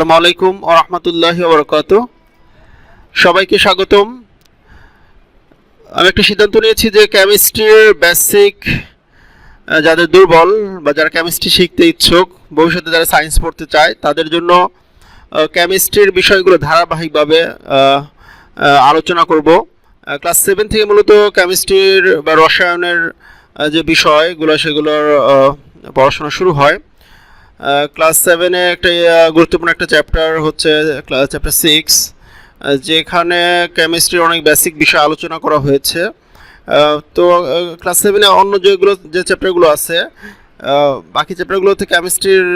আসসালামু আলাইকুম ওয়া রাহমাতুল্লাহি ওয়া বারাকাতুহু। সবাইকে স্বাগতম। আমি একটা সিদ্ধান্ত নিয়েছি যে কেমিস্ট্রির বেসিক যাদের দুর্বল বা যারা কেমিস্ট্রি শিখতে ইচ্ছুক, ভবিষ্যতে যারা সায়েন্স পড়তে চায় তাদের জন্য কেমিস্ট্রির বিষয়গুলো ধারাবাহিকভাবে আলোচনা করব। ক্লাস 7 থেকে মূলত কেমিস্ট্রির বা রসায়নের যে বিষয়গুলো সেগুলোর পড়াশোনা শুরু হয়। ক্লাস 7-এ একটা গুরুত্বপূর্ণ একটা চ্যাপ্টার হচ্ছে চ্যাপ্টার 6, যেখানে কেমিস্ট্রির অনেক বেসিক বিষয় আলোচনা করা হয়েছে। তো ক্লাস 7-এ অন্য যে চ্যাপ্টারগুলো আছে, বাকি চ্যাপ্টারগুলোতে কেমিস্ট্রির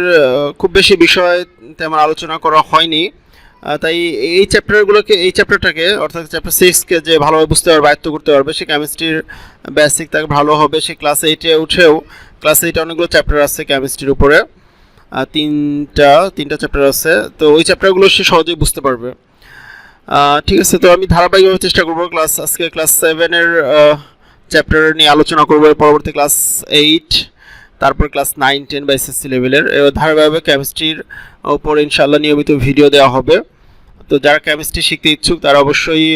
খুব বেশি বিষয় তেমন আলোচনা করা হয়নি। তাই এই চ্যাপ্টারটাকে অর্থাৎ চ্যাপ্টার 6-কে যে ভালোভাবে বুঝতে পারবে, আয়ত্ত করতে পারবে, সে কেমিস্ট্রির বেসিক তাকে ভালো হবে। সে ক্লাস 8-এ উঠেও, ক্লাস 8-এ অনেকগুলো চ্যাপ্টার আছে কেমিস্ট্রির উপরে, তিনটা চ্যাপ্টার আছে। তো ওই চ্যাপ্টারগুলো সে সহজেই বুঝতে পারবে। ঠিক আছে, তো আমি ধারাবাহিকভাবে চেষ্টা করবো আজকে ক্লাস 7-এর চ্যাপ্টার নিয়ে আলোচনা করবো। পরবর্তী ক্লাস 8, তারপর ক্লাস 9, 10 বা এসএসসি লেভেলের ধারাবাহিকভাবে কেমিস্ট্রির উপর ইনশাআল্লাহ নিয়মিত ভিডিও দেওয়া হবে। তো যারা কেমিস্ট্রি শিখতে ইচ্ছুক তারা অবশ্যই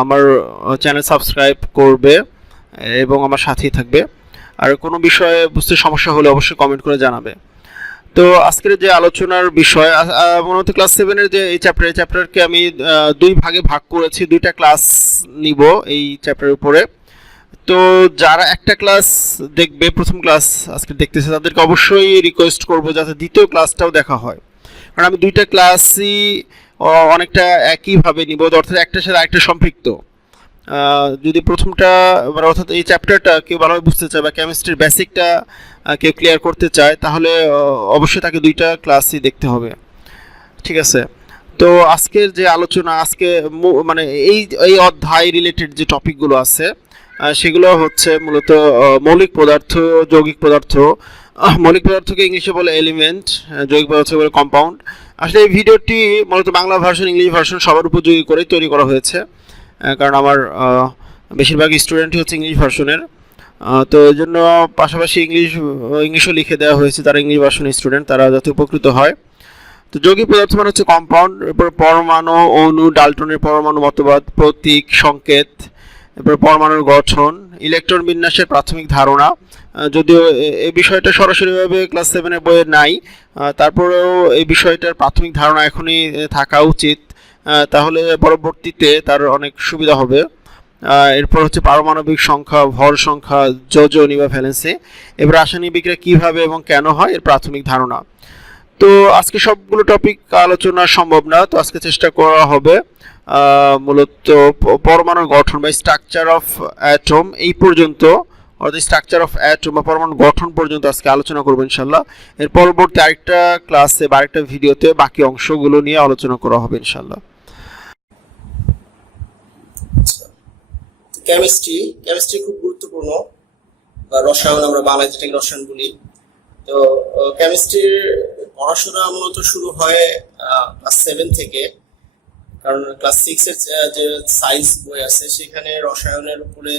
আমার চ্যানেল সাবস্ক্রাইব করবে এবং আমার সাথেই থাকবে। আর কোনো বিষয়ে বুঝতে সমস্যা হলে অবশ্যই কমেন্ট করে জানাবে। তো আজকের যে আলোচনার বিষয়, মূলত ক্লাস 7-এর যে এই চ্যাপ্টারকে আমি দুই ভাগে ভাগ করেছি, দুইটা ক্লাস নিব এই চ্যাপ্টারের উপরে। তো যারা একটা ক্লাস দেখবে, প্রথম ক্লাস আজকে দেখতেছে, তাদেরকে অবশ্যই রিকোয়েস্ট করব যাতে দ্বিতীয় ক্লাসটাও দেখা হয়, কারণ আমি দুইটা ক্লাসই অনেকটা একইভাবে নিব, অর্থাৎ একটার সাথে আরেকটা সম্পৃক্ত। যদি প্রথমটা অর্থাৎ এই চ্যাপ্টারটা কেউ ভালোভাবে বুঝতে চায় বা কেমিস্ট্রির বেসিকটা কেউ ক্লিয়ার করতে চায়, তাহলে অবশ্যই তাকে দুইটা ক্লাসই দেখতে হবে। ঠিক আছে, তো আজকের যে আলোচনা, আজকে মানে এই অধ্যায় রিলেটেড যে টপিকগুলো আছে সেগুলো হচ্ছে মূলত মৌলিক পদার্থ, যৌগিক পদার্থ। মৌলিক পদার্থকে ইংলিশে বলে এলিমেন্ট, যৌগিক পদার্থ বলে কম্পাউন্ড। আসলে এই ভিডিওটি মূলত বাংলা ভার্সন, ইংলিশ ভার্সন সবার উপযোগী করে তৈরি করা হয়েছে, কারণ আমার বেশিরভাগ স্টুডেন্টই হচ্ছে ইংলিশ ভার্সনের। তো এই জন্য পাশাপাশি ইংলিশও লিখে দেওয়া হয়েছে, তারা ইংলিশ ভার্সনের স্টুডেন্ট, তারা যাতে উপকৃত হয়। তো যৌগিক পদার্থ মানে হচ্ছে কম্পাউন্ড, এরপর পরমাণু, অণু, ডাল্টনের পরমাণু মতবাদ, প্রতীক, সংকেত, এরপর পরমাণুর গঠন, ইলেকট্রন বিন্যাসের প্রাথমিক ধারণা। যদিও এই বিষয়টা সরাসরিভাবে ক্লাস 7-এর বইয়ে নাই, তারপরেও এই বিষয়টার প্রাথমিক ধারণা এখনই থাকা উচিত, তাহলে পরবর্তীতে তার অনেক সুবিধা হবে। এরপর হচ্ছে পারমাণবিক সংখ্যা, ভর সংখ্যা, যোজনী বা ভ্যালেন্সি। এবার রাসায়নিক বিক্রিয়া কীভাবে এবং কেন হয়, এর প্রাথমিক ধারণা। তো আজকে সবগুলো টপিক আলোচনা সম্ভব না, তো আজকে চেষ্টা করা হবে মূলত পরমাণুর গঠন বা স্ট্রাকচার অফ অ্যাটম এই পর্যন্ত, অর্থাৎ স্ট্রাকচার অফ অ্যাটম বা পরমাণু গঠন পর্যন্ত আজকে আলোচনা করবো ইনশাল্লাহ। এর পরবর্তী আরেকটা ক্লাসে বা আরেকটা ভিডিওতে বাকি অংশগুলো নিয়ে আলোচনা করা হবে ইনশাল্লাহ। কেমিস্ট্রি খুব গুরুত্বপূর্ণ, বা রসায়ন, আমরা বাংলায় যেটাকে রসায়ন বলি। তো কেমিস্ট্রির পড়াশোনা মূলত শুরু হয় ক্লাস 7 থেকে, কারণ ক্লাস 6-এর যে সায়েন্স বই আছে সেখানে রসায়নের উপরে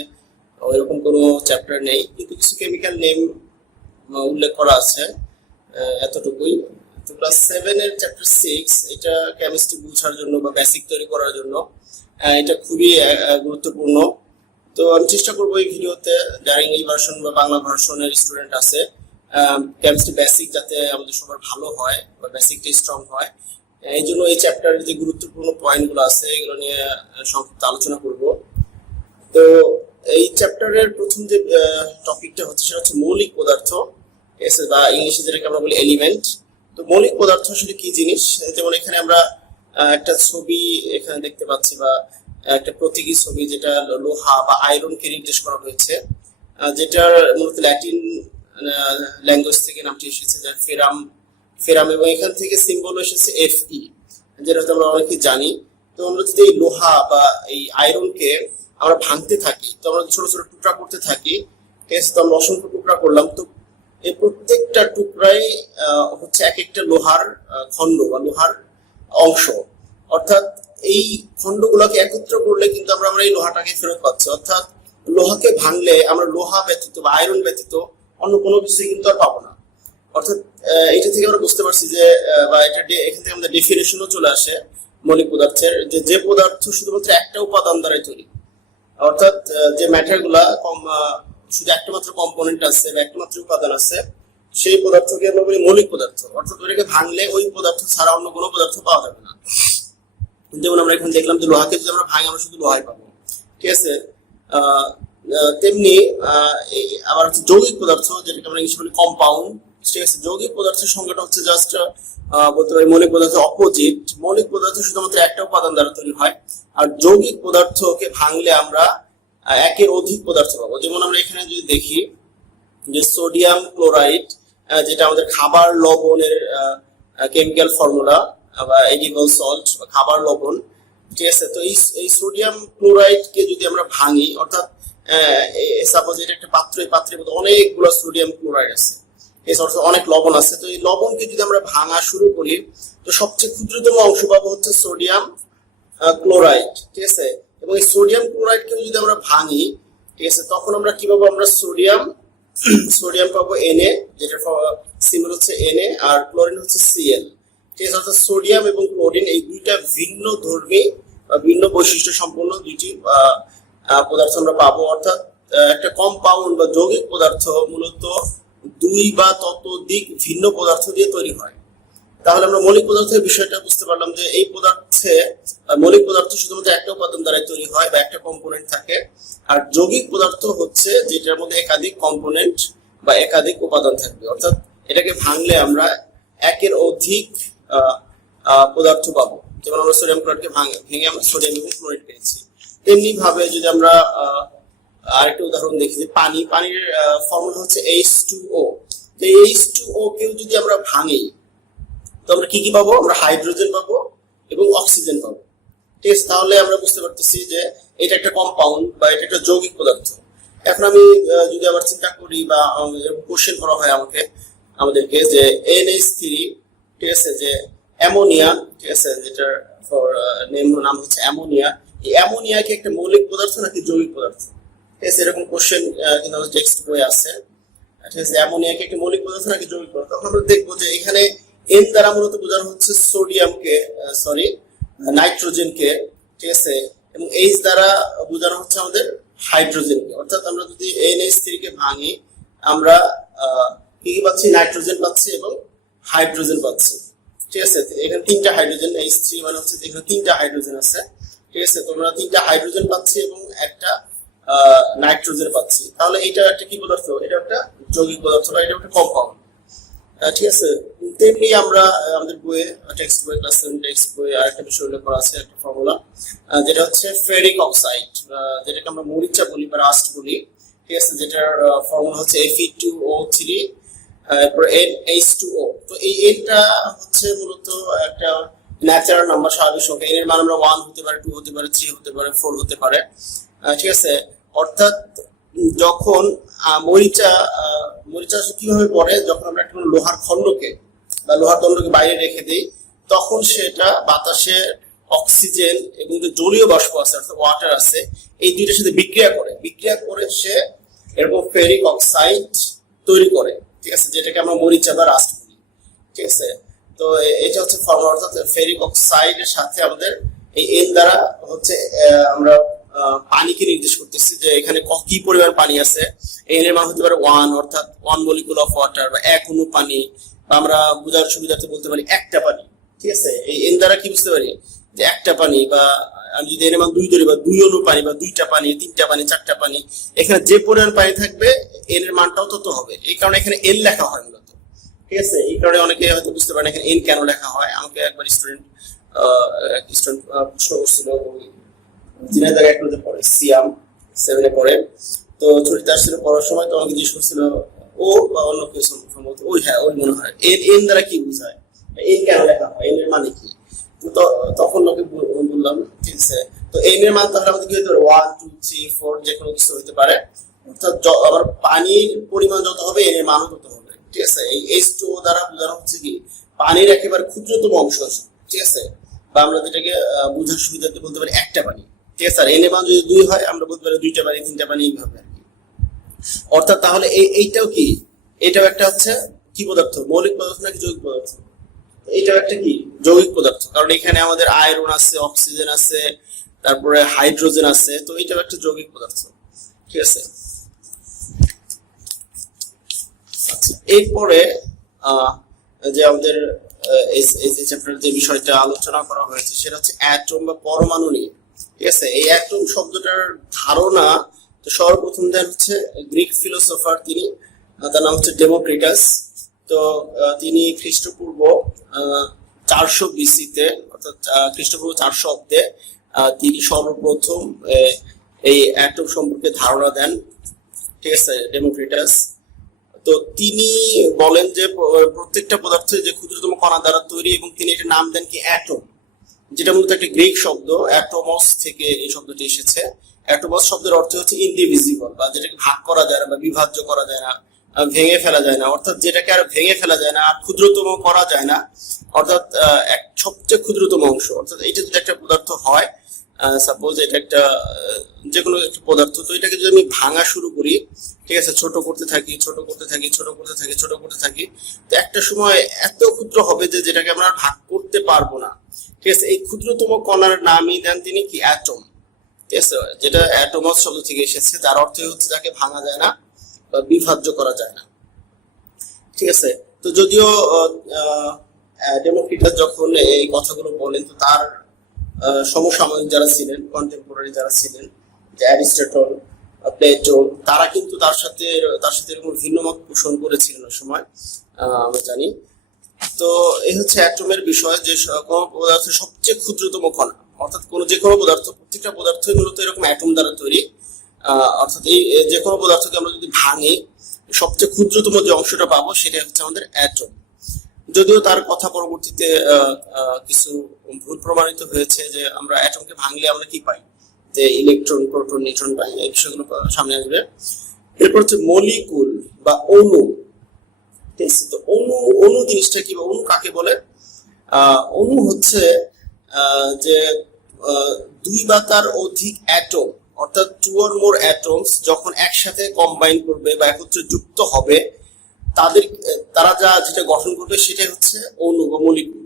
ওইরকম কোনো চ্যাপ্টার নেই, কিন্তু কিছু কেমিক্যাল নেম উল্লেখ করা আছে, এতটুকুই। তো ক্লাস 7-এর চ্যাপ্টার 6 এটা কেমিস্ট্রি বোঝার জন্য বা বেসিক তৈরি করার জন্য এটা খুবই গুরুত্বপূর্ণ। তো আমি চেষ্টা করবো এই ভিডিওতে যারা ইংলিশ ভার্সন বা বাংলা ভার্সনের স্টুডেন্ট আছে, কেমিস্ট্রি বেসিক যাতে আমাদের সবার ভালো হয় বা বেসিকটা স্ট্রং হয়, এই জন্য এই চ্যাপ্টারের যে গুরুত্বপূর্ণ পয়েন্টগুলো আছে এগুলো নিয়ে সংক্ষিপ্ত আলোচনা করব। তো এই চ্যাপ্টারের প্রথম যে টপিকটা হচ্ছে সেটা হচ্ছে মৌলিক পদার্থ, বা ইংলিশে যেটাকে আমরা বলি এলিমেন্ট। তো মৌলিক পদার্থ আসলে কি জিনিস, যেমন এখানে আমরা একটা ছবি এখানে দেখতে পাচ্ছি, বা একটা প্রতীকী ছবি, যেটা লোহা বা আয়রনকে নির্দেশ করা হয়েছে, যেটার মূলত ল্যাটিন ল্যাঙ্গুয়েজ থেকে নামটি এসেছে, যা ফেরাম, এবং এখান থেকে সিম্বল এসেছে Fe, যেটা হয়তো আমরা অনেকেই জানি। তো আমরা যদি এই লোহা বা এই আয়রনকে আমরা ভাঙতে থাকি, তো আমরা ছোট ছোট টুকরা করতে থাকি, ঠিক আছে, তো আমরা অসংখ্য টুকরা করলাম। তো এই প্রত্যেকটা টুকরাই হচ্ছে এক একটা লোহার খণ্ড বা লোহার অংশ, অর্থাৎ এই খণ্ডগুলোকে একত্র করলে কিন্তু আমরা এই লোহাটাকে ফেরত পাচ্ছি। অর্থাৎ লোহাকে ভাঙলে আমরা লোহা ব্যতীত বা আয়রন ব্যতীত অন্য কোনো কিছু কিন্তু আর পাবো না। অর্থাৎ এটা থেকে আমরা বুঝতে পারছি যে বা এটা এখান থেকে আমাদের ডেফিনেশনও চলে আসে মৌলিক পদার্থের, যে যে পদার্থ শুধুমাত্র একটা উপাদান দ্বারাই তৈরি, অর্থাৎ যে ম্যাটার গুলা শুধু একটা মাত্র কম্পোনেন্ট আছে বা একটা মাত্র উপাদান আছে, সেই পদার্থকে আমরা বলি মৌলিক পদার্থ। অর্থাৎ ওটাকে ভাঙলে ওই পদার্থ ছাড়া অন্য কোনো পদার্থ পাওয়া যাবে না। যেমন আমরা এখন দেখলাম যে লোহাকে যদি আমরা ভাঙি আমরা শুধু লোহাই পাবো, ঠিক আছে। তেমনি আবার হচ্ছে যৌগিক পদার্থ, যেটাকে আমরা ইংলিশে বলি কম্পাউন্ড, ঠিক আছে। যৌগিক পদার্থের সংজ্ঞাটা হচ্ছে জাস্ট বলতে পারি মৌলিক পদার্থের অপোজিট। মৌলিক পদার্থ শুধুমাত্র একটা উপাদান দ্বারা তৈরি হয়, আর যৌগিক পদার্থকে ভাঙলে আমরা একের অধিক পদার্থ পাবো। যেমন আমরা এখানে যদি দেখি যে সোডিয়াম ক্লোরাইড, যেটা আমাদের খাবার লবণের কেমিক্যাল ফর্মুলা বা এডিবল সল্ট বা খাবার লবণ, ঠিক আছে। তো এই সোডিয়াম ক্লোরাইড কে যদি আমরা ভাঙি, অর্থাৎ সাপোজ এটা একটা পাত্র, এই পাত্রের মধ্যে অনেকগুলো সোডিয়াম ক্লোরাইড আছে, এই অর্থাৎ অনেক লবণ আছে। তো এই লবণকে যদি আমরা ভাঙা শুরু করি, তো সবচেয়ে ক্ষুদ্রতম অংশ পাবো হচ্ছে সোডিয়াম ক্লোরাইড, ঠিক আছে। এবং এই সোডিয়াম ক্লোরাইড কে যদি আমরা ভাঙি, ঠিক আছে, তখন আমরা কি পাবো, আমরা সোডিয়াম পাবো Na, যেটা সিম্বল হচ্ছে Na, আর ক্লোরিন হচ্ছে Cl, ঠিক আছে। অর্থাৎ সোডিয়াম এবং ক্লোরিন এই দুইটা ভিন্ন ধর্মী বা ভিন্ন বৈশিষ্ট্য সম্পন্ন দুইটি পদার্থ আমরা পাবো। অর্থাৎ একটা কম্পাউন্ড বা যৌগিক পদার্থ মূলত দুই বা ততোধিক ভিন্ন পদার্থ দিয়ে তৈরি হয়। তাহলে আমরা মৌলিক পদার্থের বিষয়টা বুঝতে পারলাম যে এই পদার্থে মৌলিক পদার্থ শুধুমাত্র একটা উপাদান দ্বারা তৈরি হয় বা একটা কম্পোনেন্ট থাকে, আর যৌগিক পদার্থ হচ্ছে যেটার মধ্যে একাধিক কম্পোনেন্ট বা একাধিক উপাদান থাকবে। অর্থাৎ এটাকে ভাঙলে আমরা একের অধিক পদার্থ পাবো। যেমন আমরা সোডিয়াম ক্লোরাইডকে ভেঙে আমরা সোডিয়াম এবং ক্লোরাইড পেয়েছি। তেমনি ভাবে যদি আমরা আরেকটা উদাহরণ দেখি যে পানির ফর্মুলা হচ্ছে H2O। তো H2O কেও যদি আমরা ভাঙি, তো আমরা কি কি পাবো, আমরা হাইড্রোজেন পাবো এবং অক্সিজেন পাবো, ঠিক আছে। তাহলে আমরা বুঝতে পারতেছি যে এটা একটা কম্পাউন্ড বা এটা একটা যৌগিক পদার্থ। এখন আমি যদি আবার চিন্তা করি বা কোশ্চেন করা হয় আমাদেরকে যে NH3, ঠিক আছে, যে অ্যামোনিয়া, ঠিক আছে, যেটার নাম হচ্ছে অ্যামোনিয়া, এই অ্যামোনিয়া কি একটা মৌলিক পদার্থ নাকি যৌগিক পদার্থ, ঠিক আছে। এরকম কোশ্চেন কিন্তু আমাদের টেক্সট বইয়ে আছে, ঠিক আছে। অ্যামোনিয়া কি একটা মৌলিক পদার্থ নাকি যৌগিক পদার্থ, তখন আমরা দেখবো যে এখানে এন দ্বারা মূলত বোঝানো হচ্ছে নাইট্রোজেনকে, ঠিক আছে, এবং এইচ দ্বারা বোঝানো হচ্ছে আমাদের হাইড্রোজেনকে। অর্থাৎ আমরা যদি NH3 কে ভাঙি, আমরা কি কি পাচ্ছি, নাইট্রোজেন পাচ্ছি এবং হাইড্রোজেন পাচ্ছি, ঠিক আছে। এখানে তিনটা হাইড্রোজেন, H3 মানে হচ্ছে এখানে তিনটা হাইড্রোজেন আছে, ঠিক আছে। তো আমরা তিনটা হাইড্রোজেন পাচ্ছি এবং একটা নাইট্রোজেন পাচ্ছি। তাহলে এটা একটা কি পদার্থ, এটা একটা যৌগিক পদার্থ বা এটা একটা কম্পাউন্ড, ঠিক আছে। তেমনি আমরা আমাদের বইয়ে টেক্সট বই ক্লাস 7 টেক্সট বই আরেকটা বিষয় উল্লেখ করা আছে, একটা ফর্মুলা, যেটা হচ্ছে ফেরিক অক্সাইড, যেটাকে আমরা মরিচা বলি বা রাস্ট বলি, ঠিক আছে। যেটার ফর্মুলা হচ্ছে Fe2O3 এরপর NH2O। তো এই এনটা হচ্ছে মূলত একটা ন্যাচারাল নাম্বার, স্বাভাবিক সংখ্যা। এর মান আমরা 1 হতে পারে, 2 হতে পারে, 3 হতে পারে, 4 হতে পারে, ঠিক আছে। অর্থাৎ যখন মরিচা কিভাবে পড়ে, যখন আমরা একটা লোহার খণ্ডকে বা লোহার দণ্ডকে বাইরে রেখে দিই, তখন সেটা বাতাসে অক্সিজেন এবং যে জলীয় বাষ্প আছে অর্থাৎ ওয়াটার আছে, এই দুইটার সাথে বিক্রিয়া করে সে এরকম ফেরিক অক্সাইড তৈরি করে, ঠিক আছে, যেটাকে আমরা মরিচা বা রাস্ট বলি, ঠিক আছে। তো এটা হচ্ছে ফর্মুলা। অর্থাৎ ফেরিক অক্সাইডের সাথে আমাদের এই এন দ্বারা হচ্ছে আমরা পানিকে নির্দেশ করতেছি যে এখানে কি পরিমাণ পানি আছে। এন এর মান হতে পারে 1, অর্থাৎ 1 মলিকুল অফ ওয়াটার বা 1 অণু পানি, বা আমরা বোঝার সুবিধার্থে বলতে পারি একটা পানি, ঠিক আছে। এই এন দ্বারা কি বুঝতে পারি যে একটা পানি, বা আমি যদি এর মান 2 ধরি বা 2 অণু পানি বা 2টা পানি, 3টা পানি, 4টা পানি, এখানে যে পরিমাণ পানি থাকবে এন এর মানটাও তত হবে। এই কারণে এখানে এন লেখা হয় মূলত, ঠিক আছে। এই কারণে অনেকে হয়তো বুঝতে পারেন এখানে এন কেন লেখা হয়। আমাকে একবার স্টুডেন্ট প্রশ্ন করছিল, জিনাদার একটুতে পড়ে সিয়াম 7 এ পড়ে, তো ছুটিতে আসছিল পড়ার সময়, তো আমাকে জিজ্ঞেস করছিল ও বা অন্য কেউ সম্ভবত ওই, হ্যাঁ ওই মনে হয়, এন দ্বারা কি বোঝায়, এন কেন লেখা হয়, এন এর মানে কি। তো তখন ওকে বললাম, ঠিক আছে। তো এন এর মান তাহলে আমাদের কি হতে পারে 1, 2, 3, 4 যে কোনো কিছু হতে পারে। অর্থাৎ আবার পানির পরিমাণ যত হবে এন এর মানও তত হবে, ঠিক আছে। এই H2O দ্বারা বোঝানো হচ্ছে কি পানির একেবারে ক্ষুদ্রতম অংশ, ঠিক আছে, বা আমরা যেটাকে বোঝার সুবিধাতে বলতে পারি একটা পানি, ঠিক আছে। আর এন এর মান যদি 2 হয় আমরা বলতে পারি 2টা পানি, 3টা পানি, এইভাবে আর কি। অর্থাৎ তাহলে এইটাও কি, এটাও একটা হচ্ছে কি পদার্থ, মৌলিক পদার্থ নাকি যৌগিক পদার্থ? এটা একটা কি যৌগিক পদার্থ, কারণ এখানে আমাদের আয়রন আছে, অক্সিজেন আছে, তারপরে হাইড্রোজেন আছে, তো এটা একটা যৌগিক পদার্থ। ঠিক আছে, আচ্ছা এরপরে যে আমাদের এই চ্যাপ্টারে যে বিষয়টা আলোচনা করা হয়েছে সেটা হচ্ছে অ্যাটম বা পরমাণু নিয়ে। ঠিক আছে, এই অ্যাটম শব্দটার ধারণা তো সর্বপ্রথম দেন হচ্ছে গ্রিক ফিলোসোফার, তিনি তার নাম হচ্ছে ডেমোক্রিটাস। তো তিনি খ্রিস্টপূর্ব 400 বিসিতে, অর্থাৎ খ্রিস্টপূর্ব 400 অব্দে তিনি সর্বপ্রথম এই অ্যাটম সম্পর্কে ধারণা দেন। ঠিক আছে, ডেমোক্রিটাস। তো তিনি বলেন যে প্রত্যেকটা পদার্থ যে ক্ষুদ্রতম কণা দ্বারা তৈরি, এবং তিনি এটার নাম দেন কি অ্যাটম, যেটা মূলত একটা গ্রিক শব্দ, অ্যাটোমস থেকে এই শব্দটি এসেছে। অ্যাটোমস শব্দের অর্থ হচ্ছে ইনডিভিজিবল, বা যেটাকে ভাগ করা যায় না বা বিভাজ্য করা যায় না, ভেঙে ফেলা যায় না, অর্থাৎ যেটাকে আর ভেঙে ফেলা যায় না আর ক্ষুদ্রতম করা যায় না, অর্থাৎ এক সবচেয়ে ক্ষুদ্রতম অংশ। অর্থাৎ এটা যদি একটা পদার্থ হয়, সাপোজ এটা একটা যে কোনো একটা পদার্থ, তো এটাকে যদি আমি ভাঙা শুরু করি, ঠিক আছে, ছোট করতে থাকি, ছোট করতে থাকি, ছোট করতে থাকি, ছোট করতে থাকি, তো একটা সময় এত ক্ষুদ্র হবে যে যেটাকে আমরা ভাগ করতে পারবো না। ঠিক আছে, এই ক্ষুদ্রতম কণার নামই দেন তিনি কি অ্যাটম। ঠিক আছে, যেটা অ্যাটোমস শব্দ থেকে এসেছে, যার অর্থ হচ্ছে যাকে ভাঙা যায় না বা বিভাজ্য করা যায় না। ঠিক আছে, তো যদিও ডেমোক্রিটাস যখন এই কথাগুলো বলেন, তো তার সমসাময়িক যারা ছিলেন, কন্টেম্পোরারি যারা ছিলেন, যে অ্যারিস্টটল, প্লেটো, তারা কিন্তু তার সাথে এরকম ভিন্ন মত পোষণ করেছিলেন ওই সময়, আমরা জানি। তো এই হচ্ছে অ্যাটমের বিষয়, যে কোনো পদার্থের সবচেয়ে ক্ষুদ্রতম কণা, অর্থাৎ যে কোনো পদার্থ, প্রত্যেকটা পদার্থই মূলত এরকম অ্যাটম দ্বারা তৈরি। অর্থাৎ এই যে কোনো পদার্থকে আমরা যদি ভাঙি, সবচেয়ে ক্ষুদ্রতম যে অংশটা পাবো সেটা হচ্ছে আমাদের অ্যাটম। যদিও তার কথা পরবর্তীতে কিছু ভুল প্রমাণিত হয়েছে, যে আমরা অ্যাটমকে ভাঙলে আমরা কি পাই, যে ইলেকট্রন, প্রোটন, নিউট্রন পাই, এই বিষয়গুলো সামনে আসবে। এরপর হচ্ছে মলিকুল বা অণু। ঠিক আছে, তো অণু জিনিসটা কি, বা অণু কাকে বলে? অণু হচ্ছে যে দুই বা তার অধিক অ্যাটম, অর্থাৎ 2 or more atoms যখন একসাথে কম্বাইন করবে বা একত্রে যুক্ত হবে, তারা যেটা গঠন করবে সেটাই হচ্ছে অণু বা মলিকুল।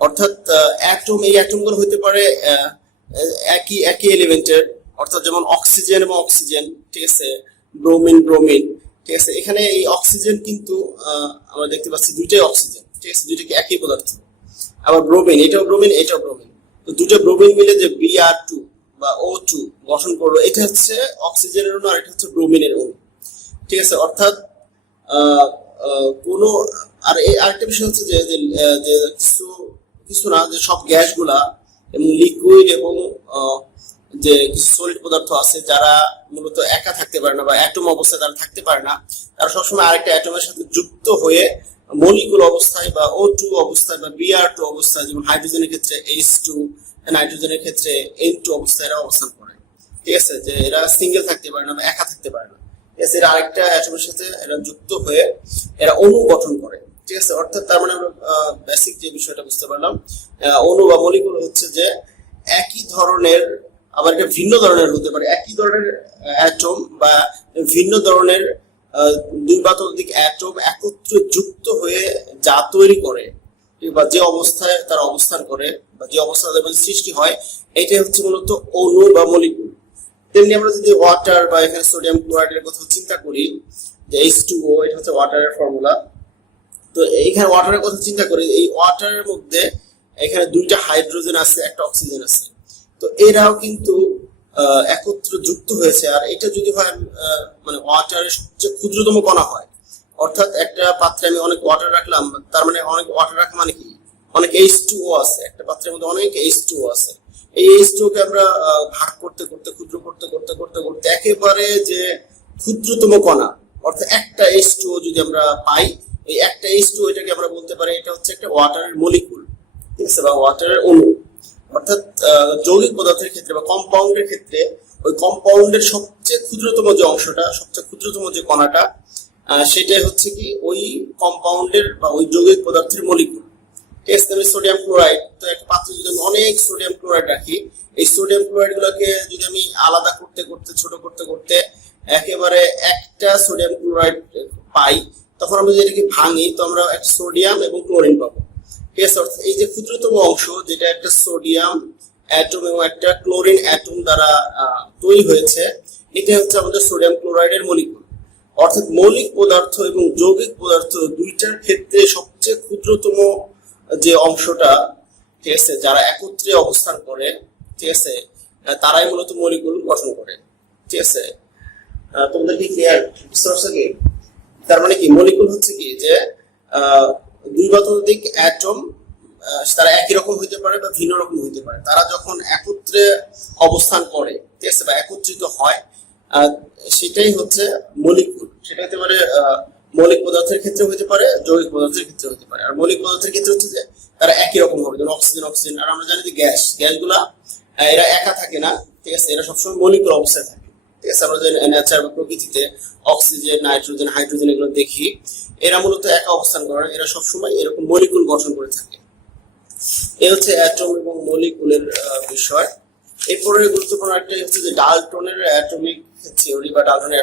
অর্থাৎ অ্যাটম, এই অ্যাটমগুলো হতে পারে একই এলিমেন্টের, অর্থাৎ যেমন অক্সিজেন এবং অক্সিজেন, ঠিক আছে, ব্রোমিন। ঠিক আছে, এখানে এই অক্সিজেন কিন্তু আমরা দেখতে পাচ্ছি দুইটাই অক্সিজেন, ঠিক আছে, দুইটা কি একই পদার্থ। আবার ব্রোমিন, এটাও ব্রোমিন, এটাও ব্রোমিন, তো দুটো ব্রোমিন মিলে যে Br2 বা O2 গঠন করলো, এটা হচ্ছে অক্সিজেনের অণু আর এটা হচ্ছে ব্রোমিনের অণু। ঠিক আছে, অর্থাৎ কোনো আরেকটা বিষয় হচ্ছে যে কিছু না, যে সব গ্যাসগুলা এবং লিকুইড এবং যে কিছু সলিড পদার্থ আছে, যারা মূলত একা থাকতে পারে না বা অ্যাটম অবস্থায় তারা থাকতে পারে না, তারা সবসময় আরেকটা অ্যাটমের সাথে যুক্ত হয়ে মলিকুল অবস্থায় বা O2 অবস্থায় বা Br2 অবস্থায়, যেমন হাইড্রোজেনের ক্ষেত্রে H2, নাইট্রোজেনের ক্ষেত্রে N2 অবস্থায় এরা অবস্থান করে। ঠিক আছে, যে এরা সিঙ্গেল থাকতে পারে না বা একা থাকতে পারে না, ঠিক আছে, এরা আরেকটা অ্যাটমের সাথে এরা যুক্ত হয়ে এরা অণু গঠন করে। ঠিক আছে, অর্থাৎ তার মানে আমরা বেসিক যে বিষয়টা বুঝতে পারলাম, অণু বা মলিকুল হচ্ছে যে একই ধরনের, আবার এটা ভিন্ন ধরনের হতে পারে, একই ধরনের অ্যাটম বা ভিন্ন ধরনের দুই বা ততোধিক অ্যাটম একত্রে যুক্ত হয়ে যা তৈরি করে, বা যে অবস্থায় তারা অবস্থান করে বা যে অবস্থা তাদের মধ্যে সৃষ্টি হয়, এটাই হচ্ছে মূলত অণু বা মলিকুল। তেমনি আমরা যদি ওয়াটার বা এখানে সোডিয়াম ক্লোরাইডের কথা চিন্তা করি, যে H2O, এটা হচ্ছে ওয়াটারের ফর্মুলা। তো এইখানে ওয়াটারের কথা চিন্তা করি, এই ওয়াটারের মধ্যে এখানে দুইটা হাইড্রোজেন আছে, একটা অক্সিজেন আছে, তো এরাও কিন্তু একত্রে যুক্ত হয়েছে। আর এটা যদি হয় মানে ওয়াটারের সবচেয়ে ক্ষুদ্রতম কণা হয়, অর্থাৎ একটা পাত্রে আমি অনেক ওয়াটার রাখলাম, তার মানে অনেক ওয়াটার রাখা মানে কি, অনেক H2O আছে, একটা পাত্রের মধ্যে অনেক H2O আছে। এই H2O কে আমরা ভাগ করতে করতে, ক্ষুদ্র করতে করতে করতে করতে একেবারে যে ক্ষুদ্রতম কণা, অর্থাৎ একটা H2O যদি আমরা পাই, এই একটা H2O এটাকে আমরা বলতে পারি এটা হচ্ছে একটা ওয়াটারের মলিকুল, ঠিক আছে, বা ওয়াটারের অণু। অর্থাৎ যৌগিক পদার্থের ক্ষেত্রে বা কম্পাউন্ডের ক্ষেত্রে ওই কম্পাউন্ডের সবচেয়ে ক্ষুদ্রতম যে অংশটা, সবচেয়ে ক্ষুদ্রতম যে কণাটা, সেটাই হচ্ছে কি ওই কম্পাউন্ডের বা ওই যৌগিক পদার্থের মলিকুল। ঠিক আছে, সোডিয়াম ক্লোরাইড, তো একটা পাত্রে যদি আমি অনেক সোডিয়াম ক্লোরাইড রাখি, এই সোডিয়াম ক্লোরাইড গুলোকে যদি আমি আলাদা করতে করতে, ছোট করতে করতে একেবারে একটা সোডিয়াম ক্লোরাইড পাই, তখন আমরা যদি এটাকে ভাঙি তো আমরা একটা সোডিয়াম এবং ক্লোরিন পাবো। ঠিক আছে, অর্থাৎ এই যে ক্ষুদ্রতম অংশ যেটা একটা সোডিয়াম অ্যাটম এবং একটা ক্লোরিন অ্যাটম দ্বারা তৈরি হয়েছে, এটা হচ্ছে আমাদের সোডিয়াম ক্লোরাইডের মলিকুল। অর্থাৎ মৌলিক পদার্থ এবং যৌগিক পদার্থ দুইটার ক্ষেত্রে সবচেয়ে ক্ষুদ্রতম যে অংশটা, ঠিক আছে, যারা একত্রে অবস্থান করে, ঠিক আছে, তারাই মূলত মলিকুল গঠন করে। ঠিক আছে, তোমাদের কি ক্লিয়ার, বুঝতে পারছো কি? তার মানে কি মলিকুল হচ্ছে কি যে দুই বা ততোধিক অ্যাটম, তারা একই রকম হইতে পারে বা ভিন্ন রকম হইতে পারে, তারা যখন একত্রে অবস্থান করে, ঠিক আছে, বা একত্রিত হয়, সেটাই হচ্ছে মলিকুল। সেটা হতে পারে মৌলিক পদার্থের ক্ষেত্রে হতে পারে, যৌগিক পদার্থের ক্ষেত্রে হতে পারে। আর মৌলিক পদার্থের ক্ষেত্রে হচ্ছে যে তারা একই রকম হবে, যেমন অক্সিজেন অক্সিজেন। আর আমরা জানি যে গ্যাসগুলা এরা একা থাকে না, ঠিক আছে, এরা সবসময় মলিকুল অবস্থায় থাকে। ঠিক আছে, আমরা যে নেচার বা প্রকৃতিতে অক্সিজেন, নাইট্রোজেন, হাইড্রোজেন এগুলো দেখি, এরা মূলত একা অবস্থান করে, এরা সবসময় এরকম মলিকুল গঠন করে থাকে। এই হচ্ছে অ্যাটম এবং মলিকুলের বিষয়। এরপরে গুরুত্বপূর্ণ একটা হচ্ছে যে ডাল্টনের অ্যাটমিক থিওরি বা ডাল্টনের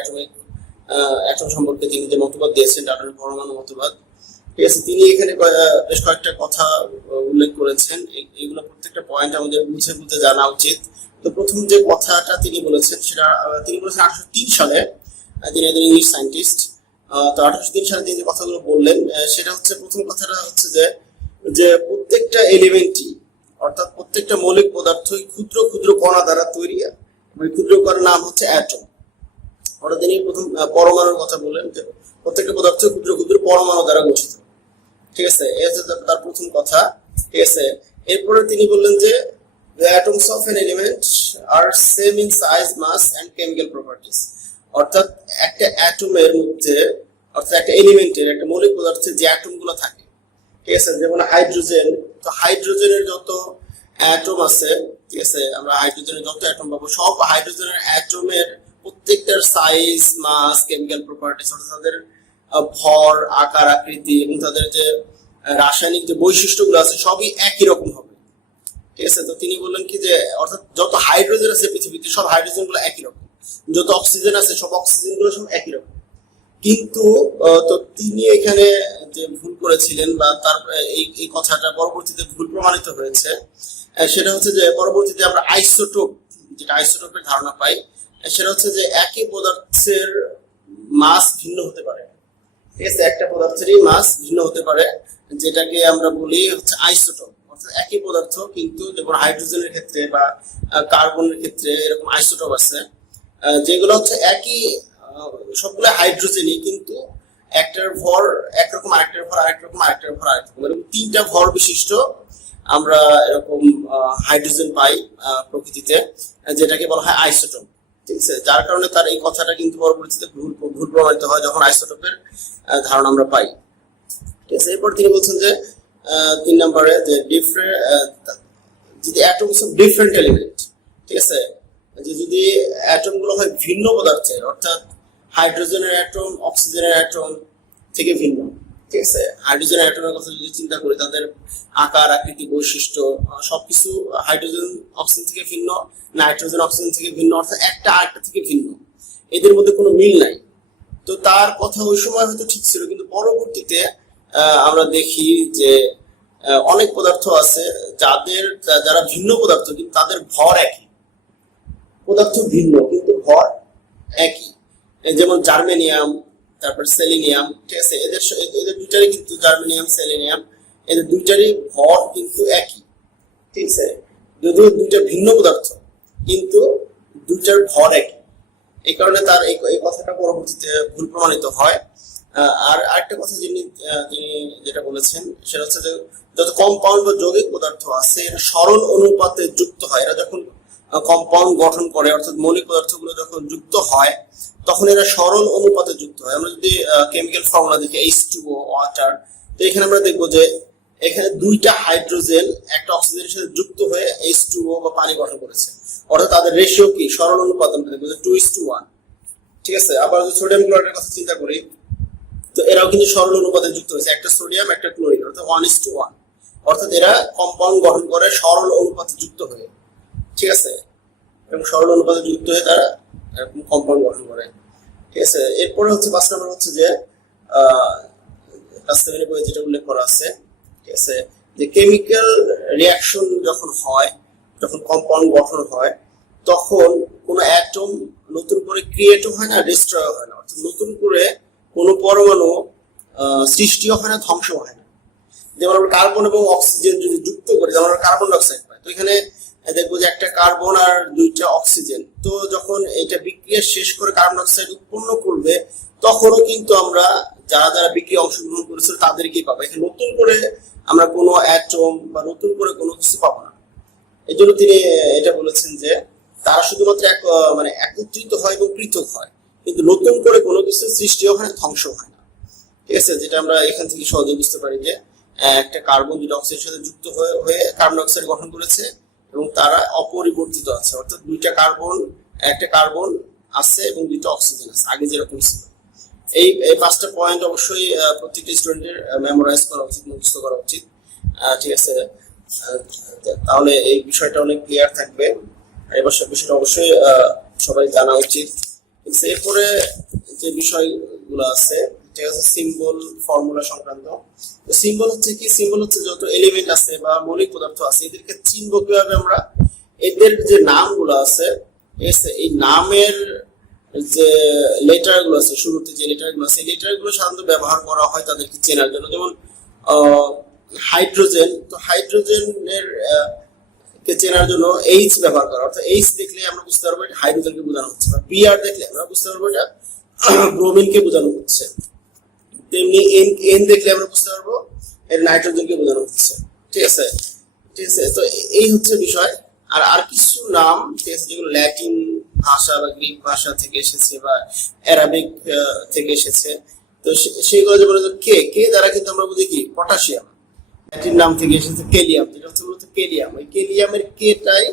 অ্যাটম সম্পর্কে তিনি যে মতবাদ দিয়েছেন, ডাল্টনের পরমাণু মতবাদ। ঠিক আছে, তিনি এখানে বেশ কয়েকটা কথা উল্লেখ করেছেন। এগুলো প্রত্যেকটা পয়েন্ট আমাদের বুঝে বুঝে জানা উচিত। তো প্রথম যে কথাটা তিনি বলেছেন সেটা তিনি বলেছেন 1803 সালে। তিনি একজন ইংলিশ সায়েন্টিস্ট। তো 1803 সালে তিনি যে কথাগুলো বললেন, সেটা হচ্ছে, প্রথম কথাটা হচ্ছে যে যে প্রত্যেকটা এলিমেন্টই, অর্থাৎ প্রত্যেকটা মৌলিক পদার্থই ক্ষুদ্র ক্ষুদ্র কণা দ্বারা তৈরি। ওই ক্ষুদ্র কণার নাম হচ্ছে অ্যাটম। অর্থাৎ তিনি প্রথম পরমাণুর কথা বললেন, যে প্রত্যেকটা পদার্থ ক্ষুদ্র ক্ষুদ্র পরমাণু দ্বারা গঠিত। ঠিক আছে, এই হচ্ছে তার প্রথম কথা। ঠিক আছে, এরপরে তিনি বললেন যে the atoms of an element are same in size, mass and chemical properties. অর্থাৎ একটা অ্যাটমের মধ্যে, অর্থাৎ একটা এলিমেন্টের, একটা মৌলিক পদার্থের যে অ্যাটমগুলো থাকে, ঠিক আছে, যেমন হাইড্রোজেন, তো হাইড্রোজেনের যত অ্যাটম আছে, ঠিক আছে, আমরা হাইড্রোজেনের যত অ্যাটম পাবো, সব হাইড্রোজেনের অ্যাটমের প্রত্যেকটার সাইজ, মাস, কেমিক্যাল প্রপার্টিস, অর্থাৎ তাদের ভর, আকার, আকৃতি এবং তাদের যে রাসায়নিক যে বৈশিষ্ট্যগুলো আছে সবই একই রকম হবে। ঠিক আছে, তো তিনি বললেন কি যে অর্থাৎ যত হাইড্রোজেন আছে পৃথিবীতে, সব হাইড্রোজেন গুলো একই রকম, যত অক্সিজেন আছে সব অক্সিজেন গুলো সব একই রকম। কিন্তু তো তিনি এখানে যে ভুল করেছিলেন, বা তার এই কথাটা পরবর্তীতে ভুল প্রমাণিত হয়েছে, সেটা হচ্ছে যে পরবর্তীতে আমরা আইসোটোপ, যেটা আইসোটোপের ধারণা পাই, সেটা হচ্ছে যে একই পদার্থের মাস ভিন্ন হতে পারে। ঠিক আছে, একটা পদার্থেরই মাস ভিন্ন হতে পারে, যেটাকে আমরা বলি হচ্ছে আইসোটোপ। অর্থাৎ একই পদার্থ, কিন্তু যেমন হাইড্রোজেনের ক্ষেত্রে বা কার্বনের ক্ষেত্রে এরকম আইসোটোপ আছে, যেগুলো হচ্ছে একই, সবগুলো হাইড্রোজেনই, কিন্তু একটার ভর একরকম, আরেকটার ভর আরেক রকম, আরেকটার ভর আরেক রকম, এরকম তিনটা ভর বিশিষ্ট আমরা এরকম হাইড্রোজেন পাই প্রকৃতিতে, যেটাকে বলা হয় আইসোটোপ। ঠিক আছে, যার কারণে তার এই কথাটা কিন্তু পরবর্তীতে ভুল প্রমাণিত হয় যখন আইসোটোপের ধারণা আমরা পাই। ঠিক আছে, এরপর তিনি বলছেন যে 3 নম্বরে যে যদি অ্যাটমস অফ ডিফারেন্ট এলিমেন্ট, ঠিক আছে, যে যদি অ্যাটম গুলো হয় ভিন্ন পদার্থের, অর্থাৎ হাইড্রোজেনের অ্যাটম অক্সিজেনের অ্যাটম থেকে ভিন্ন। ঠিক আছে, হাইড্রোজেনের অ্যাটমের কথা যদি চিন্তা করি, তাদের আকার, আকৃতি, বৈশিষ্ট্য সবকিছু হাইড্রোজেন অক্সিজেন থেকে ভিন্ন, নাইট্রোজেন অক্সিজেন থেকে ভিন্ন, অর্থাৎ একটা আরেকটা থেকে ভিন্ন, এদের মধ্যে কোনো মিল নাই। তো তার কথা ওই সময় হয়তো ঠিক ছিল, কিন্তু পরবর্তীতে আমরা দেখি যে অনেক পদার্থ আছে যারা ভিন্ন পদার্থ, কিন্তু তাদের ভর একই, পদার্থ ভিন্ন কিন্তু ভর একই। যেমন জার্মেনিয়াম, তারপর সেলিনিয়াম। ঠিক আছে, এদের দুইটারই কিন্তু, জার্মেনিয়াম, সেলিনিয়াম, এদের দুইটারই ভর কিন্তু একই। ঠিক আছে, যদিও দুইটা ভিন্ন পদার্থ, কিন্তু দুইটার ভর একই। এই কারণে তার এই কথাটা পরবর্তীতে ভুল প্রমাণিত হয়। আর আরেকটা কথা যিনি যেটা বলেছেন, সেটা হচ্ছে যে যত কম্পাউন্ড বা যৌগিক পদার্থ আছে, এরা সরল অনুপাতে যুক্ত হয়। এরা যখন কম্পাউন্ড গঠন করে, অর্থাৎ মৌলিক পদার্থগুলো যখন যুক্ত হয়, তখন এরা সরল অনুপাতে যুক্ত হয়। আমরা যদি কেমিক্যাল ফর্মুলা দেখি H2O, ওয়াটার, তো এখানে আমরা দেখবো যে এখানে দুইটা হাইড্রোজেন একটা অক্সিজেনের সাথে যুক্ত হয়ে H2O বা পানি গঠন করেছে, অর্থাৎ তাদের রেশিও কি, সরল অনুপাত আমরা দেখবো যে 2:1। ঠিক আছে, আবার যদি সোডিয়াম ক্লোরাইডের কথা চিন্তা করি, তো এরাও কিন্তু সরল অনুপাতে যুক্ত হয়েছে, একটা সোডিয়াম একটা ক্লোরিন, অর্থাৎ 1:1, অর্থাৎ এরা কম্পাউন্ড গঠন করে সরল অনুপাতে যুক্ত হয়ে। ঠিক আছে, এবং সরল অনুপাতে যুক্ত হয়ে তারা এরকম কম্পাউন্ড গঠন করে। ঠিক আছে, এরপরে হচ্ছে 5 নম্বর হচ্ছে যে ক্লাস 7 এর বইয়ে যেটা উল্লেখ করা আছে, ঠিক আছে, যে কেমিক্যাল রিঅ্যাকশন যখন হয়, যখন কম্পাউন্ড গঠন হয়, তখন কোনো অ্যাটম নতুন করে ক্রিয়েটও হয় না, ডিস্ট্রয় হয় না, অর্থাৎ নতুন করে কোনো পরমাণু সৃষ্টিও হয় না, ধ্বংসও হয় না। যেমন আমরা কার্বন এবং অক্সিজেন যদি যুক্ত করি, যেমন আমরা কার্বন ডাইঅক্সাইড পাই, তো এখানে দেখবো যে একটা কার্বন আর দুইটা অক্সিজেন, তো যখন এটা বিক্রিয়া শেষ করে কার্বন ডাইঅক্সাইড উৎপন্ন করবে, তখনও কিন্তু আমরা যারা যারা বিক্রিয়া অংশগ্রহণ করেছিল তাদেরকেই পাবো। এখানে নতুন করে আমরা কোনো অ্যাটম বা নতুন করে কোনো কিছু পাবো না। এই জন্য তিনি এটা বলেছেন যে তারা শুধুমাত্র মানে একত্রিত হয় এবং পৃথক হয়, কিন্তু নতুন করে কোনো কিছু সৃষ্টিও হয় না, ধ্বংস হয় না। ঠিক আছে, যেটা আমরা এখান থেকে সহজে বুঝতে পারি যে একটা কার্বন দুইটা অক্সিজেনের সাথে যুক্ত হয়ে কার্বন ডাই অক্সাইড গঠন করেছে এবং তারা অপরিবর্তিত আছে, অর্থাৎ একটা কার্বন আছে এবং দুইটা অক্সিজেন আছে আগে যেরকম ছিল। এই এই পাঁচটা পয়েন্ট অবশ্যই প্রত্যেকটা স্টুডেন্টের মেমোরাইজ করা উচিত, মুখস্থ করা উচিত। ঠিক আছে, তাহলে এই বিষয়টা অনেক ক্লিয়ার থাকবে। এবার সব বিষয়টা অবশ্যই সবাই জানা উচিত। এরপরে যে বিষয়গুলো আছে, ঠিক আছে, সিম্বল ফর্মুলা সংক্রান্ত। সিম্বল হচ্ছে কি? সিম্বল হচ্ছে যত এলিমেন্ট আছে বা মৌলিক পদার্থ আছে, এদেরকে চিনবো কিভাবে আমরা? এদের যে নামগুলো আছে, এই নামের যে লেটার গুলো আছে, শুরুতে যে লেটার গুলো আছে, এই লেটার গুলো সাধারণত ব্যবহার করা হয় তাদেরকে চেনার জন্য। যেমন হাইড্রোজেন, তো হাইড্রোজেনের কে চেনার জন্য এইচ ব্যবহার করা, অর্থাৎ এইচ দেখলে আমরা বুঝতে পারবো এটা হাইড্রোজেনকে বোঝানো হচ্ছে, বা বিআর দেখলে আমরা বুঝতে পারবো এটা ব্রোমিনকে বোঝানো হচ্ছে। তেমনি এন দেখলে আমরা বুঝতে পারবো এটা নাইট্রোজেনকে বোঝানো হচ্ছে। ঠিক আছে, ঠিক আছে, তো এই হচ্ছে বিষয়। আর কিছু নাম, ঠিক আছে, যেগুলো ল্যাটিন ভাষা বা গ্রিক ভাষা থেকে এসেছে বা অ্যারাবিক থেকে এসেছে, তো সেগুলো যেমন কে দ্বারা কিন্তু আমরা বুঝি কি পটাশিয়াম, ল্যাটিন নাম থেকে এসেছে কেলিয়াম, যেটা হচ্ছে মূলত কেলিয়াম। ওই কেলিয়ামের কেটাই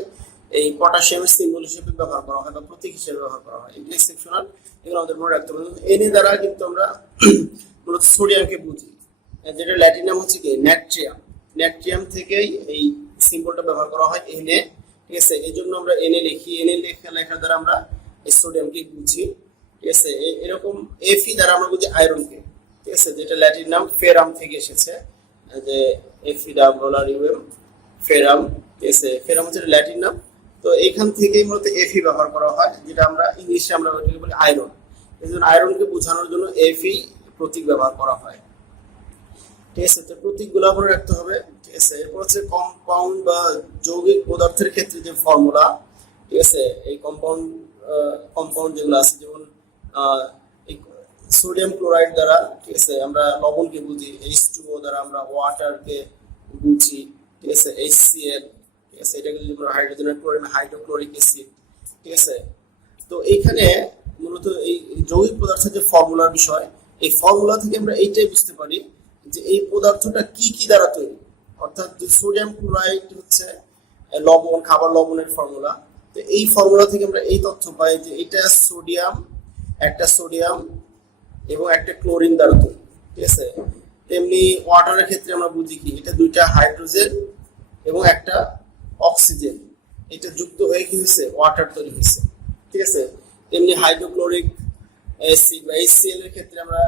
এই পটাশিয়ামের সিম্বল হিসেবে ব্যবহার করা হয় বা প্রতীক হিসেবে ব্যবহার করা হয়। এগুলো এক্সেপশনাল, এগুলো আমাদের মনে রাখতে হবে। এন দ্বারা কিন্তু আমরা মূলত সোডিয়ামকে বুঝি, যেটা ল্যাটিন নাম হচ্ছে কি ন্যাট্রিয়াম। ন্যাট্রিয়াম থেকেই এই সিম্বলটা ব্যবহার করা হয় এনে। ঠিক আছে, এই জন্য আমরা এনে লিখি, এনে লেখার দ্বারা আমরা এই সোডিয়ামকে বুঝি। ঠিক আছে, এরকম এফি দ্বারা আমরা বুঝি আয়রনকে। ঠিক আছে, যেটা ল্যাটিন নাম ফেরাম থেকে এসেছে, যে এফিডাব্লোলারিয়াম ফেরাম। ঠিক আছে, ফেরাম হচ্ছে ল্যাটিন নাম, তো এখান থেকেই মূলত এফি ব্যবহার করা হয়, যেটা আমরা ইংলিশে আমরা বলি আয়রন। এই জন্য আয়রনকে বোঝানোর জন্য এফি প্রতীক ব্যবহার করা হয়। ঠিক আছে, তো প্রতীকগুলো মনে রাখতে হবে। ঠিক আছে, এরপর হচ্ছে কম্পাউন্ড বা যৌগিক পদার্থের ক্ষেত্রে যে ফর্মুলা। ঠিক আছে, এই কম্পাউন্ড যেগুলো আছে, যেমন সোডিয়াম ক্লোরাইড দ্বারা, ঠিক আছে, আমরা লবণকে বুঝি, H2O দ্বারা আমরা ওয়াটারকে বুঝি। ঠিক আছে, HCl, ঠিক আছে, এটাকে যদি আমরা হাইড্রোজেনের ক্লোরিন হাইড্রোক্লোরিক অ্যাসিড। ঠিক আছে, তো এইখানে মূলত এই যৌগিক পদার্থের যে ফর্মুলার বিষয়, এই ফর্মুলা থেকে আমরা এইটাই বুঝতে পারি যে এই পদার্থটা কি কি দ্বারা তৈরি। অর্থাৎ যে সোডিয়াম ক্লোরাইড হচ্ছে লবণ, খাবার লবণের ফর্মুলা, তো এই ফর্মুলা থেকে আমরা এই তথ্য পাই যে এটা সোডিয়াম, একটা সোডিয়াম এবং একটা ক্লোরিন দ্বারা তৈরি। ঠিক আছে, তেমনি ওয়াটারের ক্ষেত্রে আমরা বুঝি কি এটা দুইটা হাইড্রোজেন এবং একটা অক্সিজেন, এটা যুক্ত হয়ে কি হয়েছে ওয়াটার তৈরি হয়েছে। ঠিক আছে, তেমনি হাইড্রোক্লোরিক অ্যাসিড বা HCl এর ক্ষেত্রে আমরা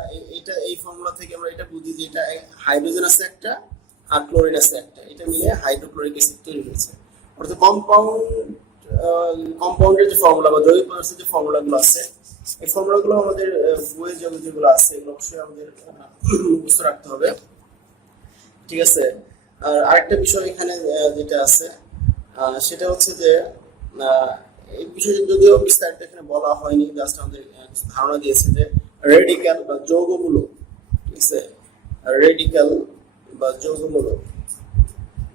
এই ফর্মুলা থেকে আমরা এটা বুঝি যে এটা হাইড্রোজেন আছে একটা আর ক্লোরিন আছে একটা, এটা মিলে হাইড্রোক্লোরিক অ্যাসিড তৈরি হয়েছে। অর্থাৎ কম্পাউন্ডের যে ফর্মুলা বা যৌগিক পদার্থের যে ফর্মুলাগুলো আছে, এই ফর্মুলাগুলো আমাদের বইয়ে যেগুলো আছে এগুলো অবশ্যই আমাদের মুখস্থ রাখতে হবে। ঠিক আছে, আর আরেকটা বিষয় এখানে যেটা আছে সেটা হচ্ছে যে এই বিষয়ে যদিও বিস্তারিত এখানে বলা হয়নি, জাস্ট আমাদের ধারণা দিয়েছে যে রেডিক্যাল বা যৌগমূলক। ঠিক আছে, রেডিক্যাল বা যৌগমূলক।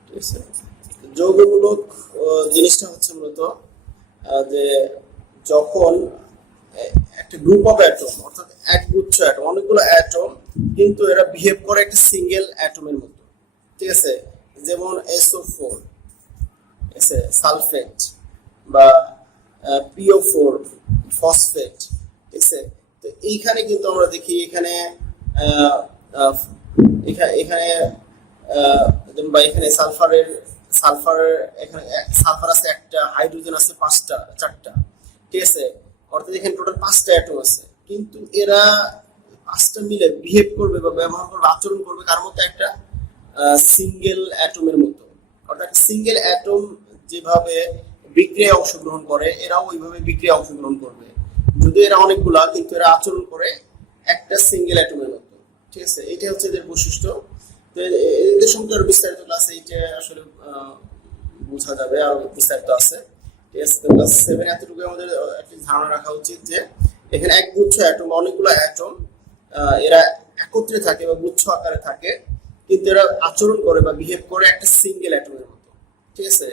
ঠিক আছে, যৌগমূলক জিনিসটা হচ্ছে মূলত যে যখন একটা গ্রুপ অফ অ্যাটম, অর্থাৎ এক গুচ্ছ অ্যাটম, অনেকগুলো অ্যাটম, কিন্তু এরা বিহেভ করে একটা সিঙ্গেল অ্যাটমের মতো। ঠিক আছে, যেমন SO4, ঠিক আছে, সালফেট, বা PO4 ফসফেট। ঠিক আছে, তো এইখানে কিন্তু আমরা দেখি এখানে এখানে বা এখানে সালফার এখানে সালফার আছে একটা, হাইড্রোজেন আছে চারটা। ঠিক আছে, অর্থাৎ এখানে টোটাল 5টা অ্যাটম আছে, কিন্তু এরা পাঁচটা মিলে বিহেভ করবে বা ব্যবহার করবে, আচরণ করবে কার মতো, একটা সিঙ্গেল অ্যাটমের মতো। অর্থাৎ সিঙ্গেল অ্যাটম যেভাবে বিক্রিয়ায় অংশগ্রহণ করে এরাও ওইভাবে বিক্রিয়ায় অংশগ্রহণ করবে, যদি এরা অনেকগুলা কিন্তু এরা আচরণ করে একটা সিঙ্গেল অ্যাটমের মতো। ঠিক আছে, এটা হচ্ছে এদের বৈশিষ্ট্য। তো এদের সম্পর্কে আরো বিস্তারিত ক্লাসে এটা আসলে বোঝা যাবে, আরো বিস্তারিত আছে। ঠিক আছে, তো ক্লাস 7 এতটুকু আমাদের একটা ধারণা রাখা উচিত যে এখানে এক গুচ্ছ অ্যাটম, অনেকগুলো অ্যাটম, এরা একত্রে থাকে বা গুচ্ছ আকারে থাকে, কিন্তু এরা আচরণ করে বা বিহেভ করে একটা সিঙ্গেল অ্যাটমের মতো। ঠিক আছে,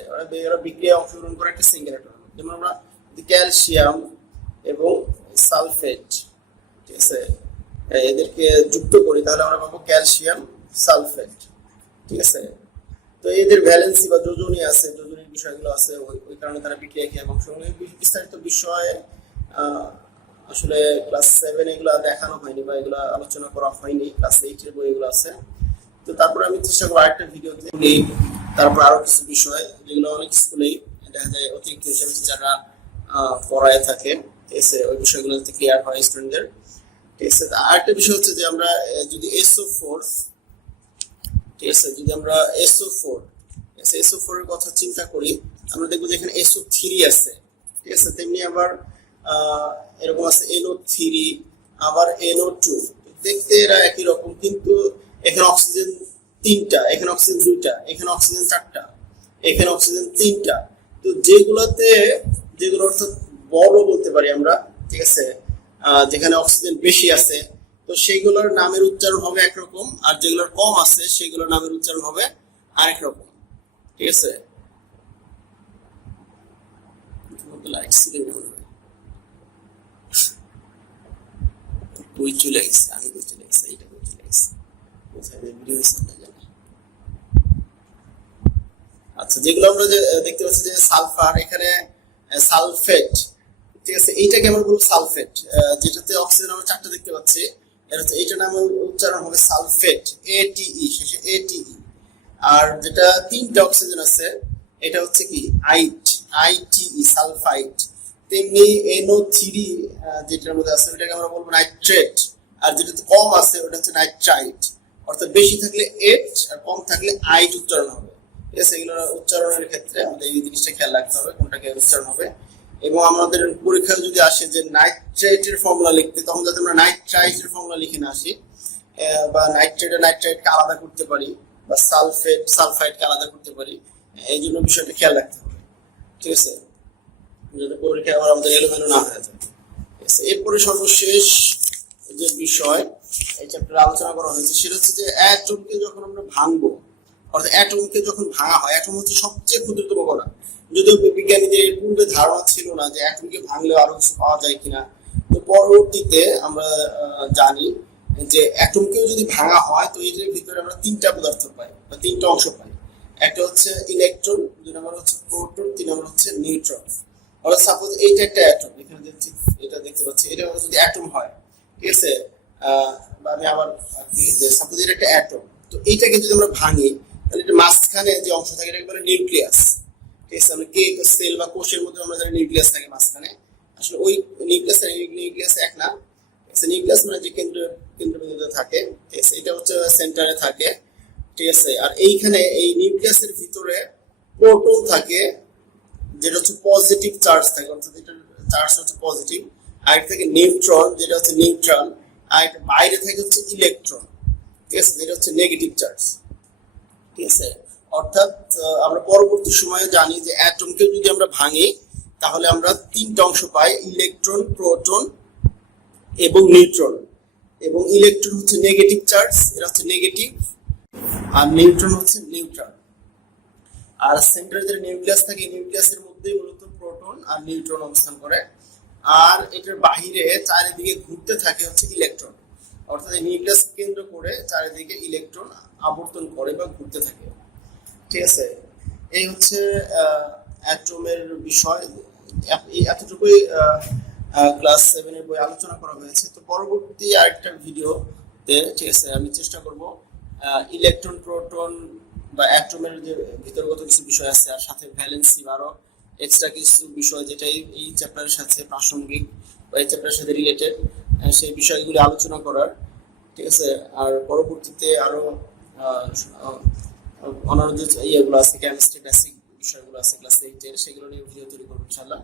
এরা বিক্রিয়ায় অংশগ্রহণ করে একটা সিঙ্গেল অ্যাটমের মতো। যেমন আমরা ক্যালসিয়াম এবং সালফেট, ঠিক আছে, এদেরকে যুক্ত করি তাহলে আমরা পাবো ক্যালসিয়াম সালফেট। ঠিক আছে, তো এদের ভ্যালেন্সি বা যোজনী আছে, যোজনীর বিষয়গুলো আছে, ওই কারণে তারা বিক্রিয়া কি এবং বিস্তারিত বিষয় আসলে ক্লাস 7 এগুলো দেখানো হয়নি বা এগুলো আলোচনা করা হয়নি, ক্লাস 8 এর বই এগুলো আছে। তো তারপরে আমি চেষ্টা করবো আরেকটা ভিডিওতে তারপর আরো কিছু বিষয় যেগুলো অনেক স্কুলেই দেখা যায় অতিরিক্ত হিসেবে যারা পড়ায় থাকে, ঠিক আছে, ওই বিষয়গুলো যাতে ক্লিয়ার হয় স্টুডেন্টদের। ঠিক আছে, আরেকটা বিষয় হচ্ছে যে আমরা যদি SO4, ঠিক আছে, যদি আমরা SO4 এর কথা চিন্তা করি, আমরা দেখবো যে এখানে SO3 আছে। ঠিক আছে, তেমনি আবার এরকম আছে NO3, আবার NO2। দেখতে এরা একই রকম, কিন্তু এখানে অক্সিজেন 3টা, এখানে অক্সিজেন 2টা, এখানে অক্সিজেন 4টা, এখানে অক্সিজেন 3টা। তো যেগুলো অর্থাৎ বড় বলতে পারি আমরা, ঠিক আছে, যেখানে অক্সিজেন বেশি আছে, তো সেইগুলোর নামের উচ্চারণ হবে একরকম, আর যেগুলোর কম আছে সেগুলোর নামের উচ্চারণ হবে আরেক রকম। ঠিক আছে, আচ্ছা, যেগুলো আমরা যে দেখতে পাচ্ছি যে সালফার, এখানে সালফেট। ঠিক আছে, এইটাকে আমরা বলবো সালফেট, যেটাতে অক্সিজেন আমরা 4টা দেখতে পাচ্ছি, এইটার নাম উচ্চারণ হবে সালফেট, ATE, শেষে ATE। আর যেটা 3টা অক্সিজেন আছে এটা হচ্ছে কি ITE, সালফাইট। তেমনি NO3 যেটার মধ্যে আছে ওটাকে আমরা বলবো নাইট্রেট, আর যেটা কম আছে ওটা হচ্ছে নাইট্রাইট। অর্থাৎ বেশি থাকলে H আর কম থাকলে আইট উচ্চারণ হবে। ঠিক আছে, এগুলো উচ্চারণের ক্ষেত্রে আমাদের এই জিনিসটা খেয়াল রাখতে হবে কোনটাকে উচ্চারণ হবে। এবং আমাদের পরীক্ষায় যদি আসে যে নাইট্রেটের ফর্মুলা লিখতে, তখন যাতে আমরা নাইট্রাইটের ফর্মুলা লিখে না আসি, বা নাইট্রাইটকে আলাদা করতে পারি, বা সালফাইটকে আলাদা করতে পারি, এই জন্য বিষয়টা খেয়াল রাখতে হবে। ঠিক আছে, যাতে পরীক্ষায় আবার আমাদের এলোমেলো না হয়ে যায়। এরপরে সর্বশেষ যে বিষয় এই চ্যাপ্টারে আলোচনা করা হয়েছে সেটা হচ্ছে যে অ্যাটমকে যখন আমরা ভাঙবো, অর্থাৎ অ্যাটমকে যখন ভাঙা হয়, অ্যাটম হচ্ছে সবচেয়ে ক্ষুদ্রতম কণা। যদিও বিজ্ঞানীদের পূর্বে ধারণা ছিল না যে অ্যাটমকে ভাঙলে আরো কিছু পাওয়া যায় কিনা, তো পরবর্তীতে আমরা জানি যে অ্যাটমকেও যদি ভাঙা হয় তো এটার ভিতরে আমরা 3টা পদার্থ পাই বা 3টা অংশ পাই। একটা হচ্ছে ইলেকট্রন, 2 নম্বর হচ্ছে প্রোটন, 3 নম্বর হচ্ছে নিউট্রন। অর্থাৎ সাপোজ এইটা একটা অ্যাটম, এখানে এটা দেখতে পাচ্ছি, এটা যদি অ্যাটম হয়, ঠিক আছে, বা আমি আবার সাপোজ এটা একটা অ্যাটম, তো এইটাকে যদি আমরা ভাঙি তাহলে এটা মাঝখানে যে অংশ থাকে এটা একবারে নিউক্লিয়াস। ঠিক আছে, আমরা সেল বা কোষের মধ্যে আমরা জানি নিউক্লিয়াস থাকে মাঝখানে, আসলে ওই নিউক্লিয়াস এক না। নিউক্লিয়াস মানে যে কেন্দ্রবিন্দুতে থাকে, ঠিক আছে, এটা হচ্ছে সেন্টারে থাকে। ঠিক আছে, আর এইখানে এই নিউক্লিয়াসের ভিতরে প্রোটন থাকে, যেটা হচ্ছে পজিটিভ চার্জ থাকে, অর্থাৎ এটার চার্জ হচ্ছে পজিটিভ। আর থেকে নিউট্রন, যেটা হচ্ছে নিউট্রাল। আর বাইরে থাকে হচ্ছে ইলেকট্রন, ঠিক আছে, যেটা হচ্ছে নেগেটিভ চার্জ। ঠিক আছে, অর্থাৎ আমরা পরবর্তী সময়ে জানি যে অ্যাটমকে যদি আমরা ভাঙি তাহলে আমরা 3টা অংশ পাই, ইলেকট্রন, প্রোটন এবং নিউট্রন। এবং ইলেকট্রন হচ্ছে নেগেটিভ চার্জ, এটা হচ্ছে নেগেটিভ, আর নিউট্রন হচ্ছে নিউট্রাল। আর সেন্টারে যে নিউক্লিয়াস থাকে, নিউক্লিয়াসের মধ্যেই মূলত প্রোটন আর নিউট্রন অবস্থান করে। আর এটার বাহিরে চারিদিকে ঘুরতে থাকে হচ্ছে ইলেকট্রন, অর্থাৎ নিউক্লিয়াস কেন্দ্র করে চারিদিকে ইলেকট্রন আবর্তন করে বা ঘুরতে থাকে। ঠিক আছে, এই হচ্ছে অ্যাটমের বিষয়। এতটুকুই ক্লাস 7 এর বই আলোচনা করা হয়েছে। তো পরবর্তী আরেকটা ভিডিওতে, ঠিক আছে, আমি চেষ্টা করব ইলেকট্রন, প্রোটন বা অ্যাটমের যে ভিতরগত কিছু বিষয় আছে, আর সাথে ভ্যালেন্সি বা আরো এক্সট্রা কিছু বিষয় যেটা এই চ্যাপ্টারের সাথে প্রাসঙ্গিক বা এই চ্যাপ্টারের সাথে রিলেটেড, সেই বিষয়গুলি আলোচনা করার ঠিক আছে। আর পরবর্তীতে আরো অন্যান্য যে ইয়েগুলো আছে, কেমিস্ট্রি বেসিক বিষয়গুলো আছে ক্লাস 8 এর, সেগুলো নিয়ে ভিডিও তৈরি করবো ইনশাআল্লাহ।